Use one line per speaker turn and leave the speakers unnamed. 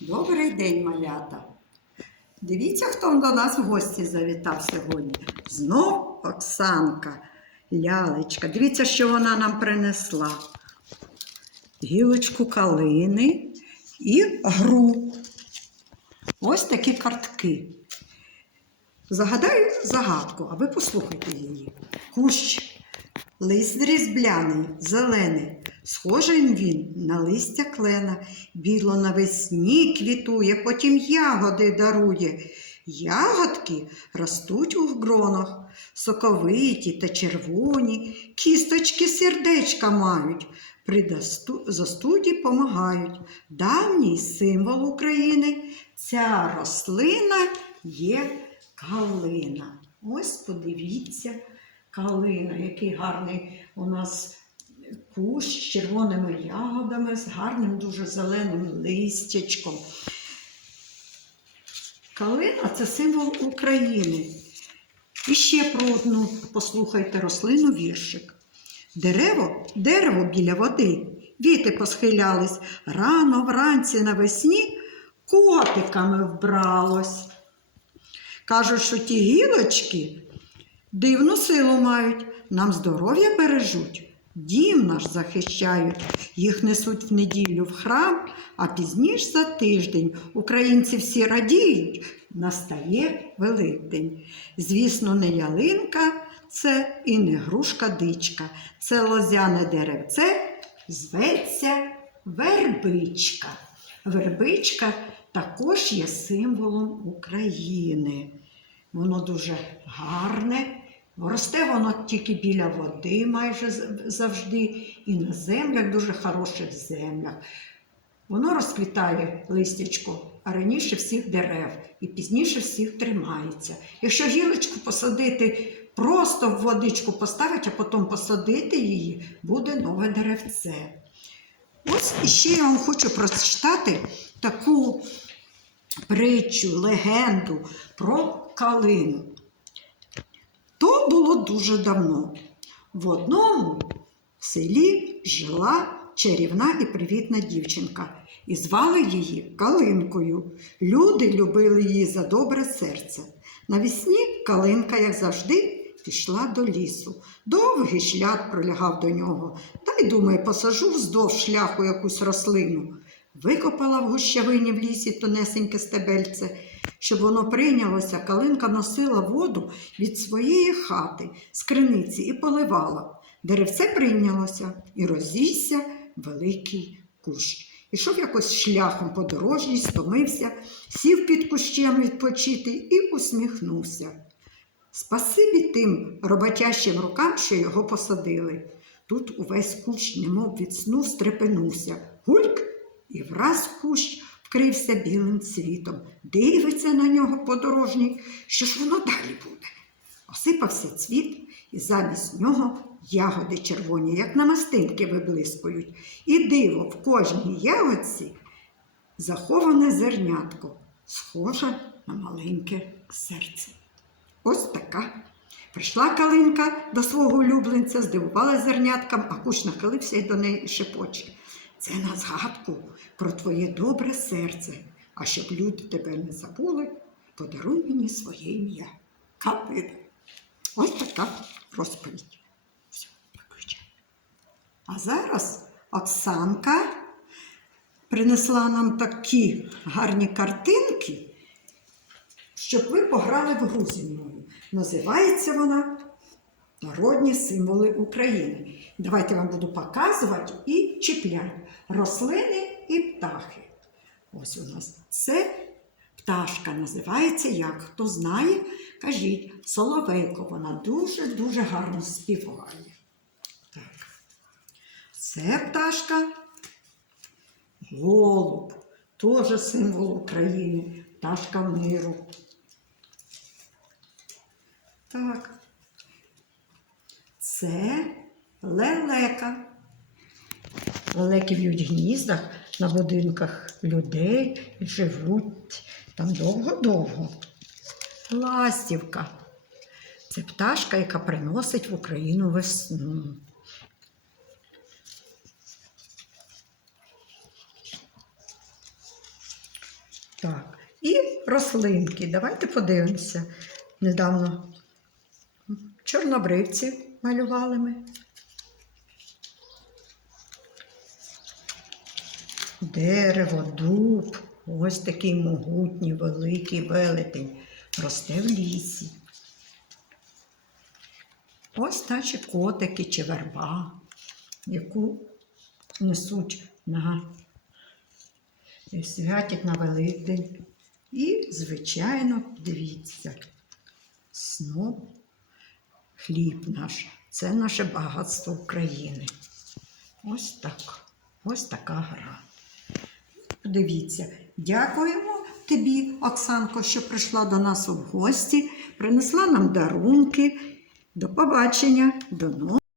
Добрий день, малята. Дивіться, хто до нас в гості завітав сьогодні. Знов Оксанка, лялечка. Дивіться, що вона нам принесла. Гілочку калини і гру. Ось такі картки. Загадаю загадку, а ви послухайте її. Кущ, лист різбляний, зелений, схожий він на листя клена, біло навесні квітує, потім ягоди дарує. Ягодки ростуть у гронах, соковиті та червоні, кісточки сердечка мають, при застуді помагають. Давній символ України ця рослина є калина. Ось подивіться, калина, який гарний у нас кущ з червоними ягодами, з гарним дуже зеленим листячком. Калина це символ України. І ще про одну послухайте рослину віршик. Дерево, дерево біля води. Віти посхилялись, рано вранці навесні котиками вбралось. Кажуть, що ті гілочки дивну силу мають, нам здоров'я бережуть, дім наш захищають, їх несуть в неділю в храм, а пізніш за тиждень українці всі радіють, настає Великдень. Звісно, не ялинка це і не грушка дичка, це лозяне деревце, зветься вербичка. Вербичка також є символом України. Воно дуже гарне, росте воно тільки біля води майже завжди, і на землях, дуже хороших землях. Воно розквітає листячко, а раніше всіх дерев і пізніше всіх тримається. Якщо гілочку посадити, просто в водичку поставити, а потім посадити її, буде нове деревце. Ось іще я вам хочу прочитати таку притчу, легенду про калину. Було дуже давно. В одному селі жила чарівна і привітна дівчинка, і звали її Калинкою. Люди любили її за добре серце. Навесні Калинка, як завжди, пішла до лісу. Довгий шлях пролягав до нього. Та й думає, посажу вздовж шляху якусь рослину. Викопала в гущавині в лісі тонесеньке стебельце. Щоб воно прийнялося, калинка носила воду від своєї хати з криниці і поливала. Деревце прийнялося і розрісся великий кущ. Ішов якось шляхом подорожній, стомився, сів під кущем відпочити і усміхнувся. Спасибі тим роботящим рукам, що його посадили. Тут увесь кущ, немов від сну, стрепенувся. Гульк, і враз кущ вкрився білим цвітом. Дивиться на нього подорожній, що ж воно далі буде. Осипався цвіт, і замість нього ягоди червоні, як намастинки виблискують. І диво в кожній ягодці заховане зернятко, схоже на маленьке серце. Ось така. Прийшла калинка до свого улюбленця, здивувала зерняткам, а куш нахилився і до неї шепоче. Це на згадку про твоє добре серце. А щоб люди тебе не забули, подаруй мені своє ім'я. Калина. Ось така розповідь. Все, виключай. А зараз Оксанка принесла нам такі гарні картинки, щоб ви пограли в гру зі мною. Називається вона Народні символи України. Давайте я вам буду показувати і чіпляти рослини і птахи. Ось у нас це пташка називається як? Хто знає, кажіть, соловейко. Вона дуже-дуже гарно співає. Так. Це пташка голуб, теж символ України, пташка миру. Так. Це лелека. Лелеки в'ють гніздах на будинках людей і живуть там довго-довго. Ластівка. Це пташка, яка приносить в Україну весну. Так. І рослинки. Давайте подивимося. Недавно чорнобривці малювали ми. Дерево, дуб, ось такий могутній, великий велетень, росте в лісі. Ось наче котики чи верба, яку несуть на святять на Великдень. І, звичайно, дивіться, знов хліб наш. Це наше багатство України. Ось так. Ось така гра. Подивіться, дякуємо тобі, Оксанко, що прийшла до нас у гості, принесла нам дарунки. До побачення, до нових.